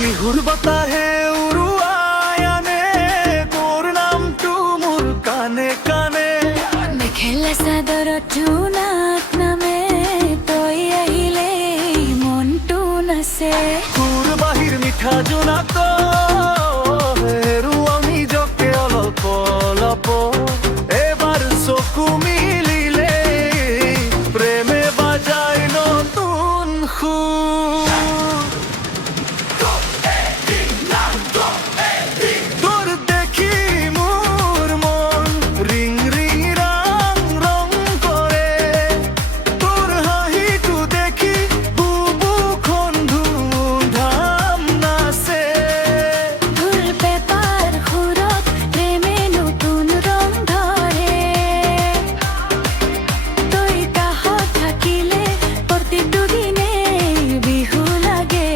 নিহুর বতাহে উৰুৱাই আনে তোৰ নামটো মোৰ কানে কানে। মেখেলা চাদৰত জোনাক নামে তই আহিলে মনটো নাচে। তোৰ বাহিৰ মিঠা জোনাক হেৰুৱাও নিজকে অলপ অলপ। এবাৰ চকু মিলিলে প্ৰেমে বাজাই নতুন সুৰ। তোৰ দেখি মোৰ মন ৰিং ৰিং ৰাং ৰং কৰে। তোৰ হাঁহিটো দেখি বুকুখন ধুমধাম নাচে। ঢোল পেপাৰ সুৰত প্ৰেমে নতুন ৰং ধৰে। তই কাষত থাকিলে প্ৰতিটো দিনে বিহু লাগে।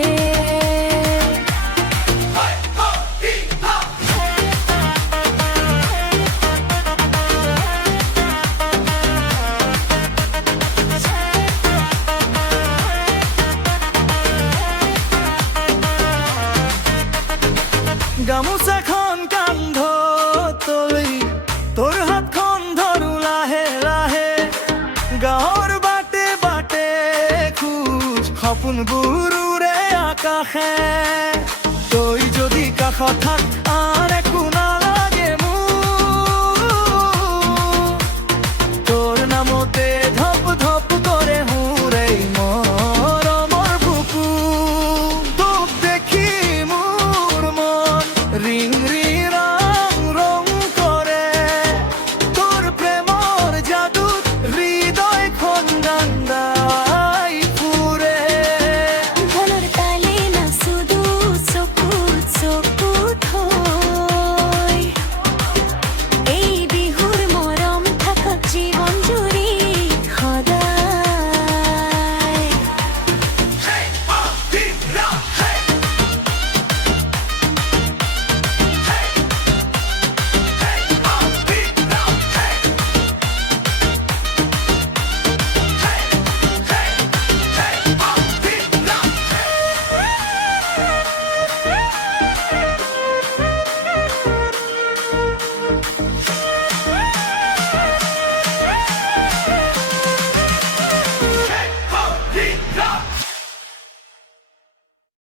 গামোচাখন কান্ধত লৈ তোৰ হাতখন ধৰো লাহে লাহে। গাঁৱৰ বাটে বাটে খোজ সপোনবোৰ উৰে আকাশে। তই যদি কাষত থাক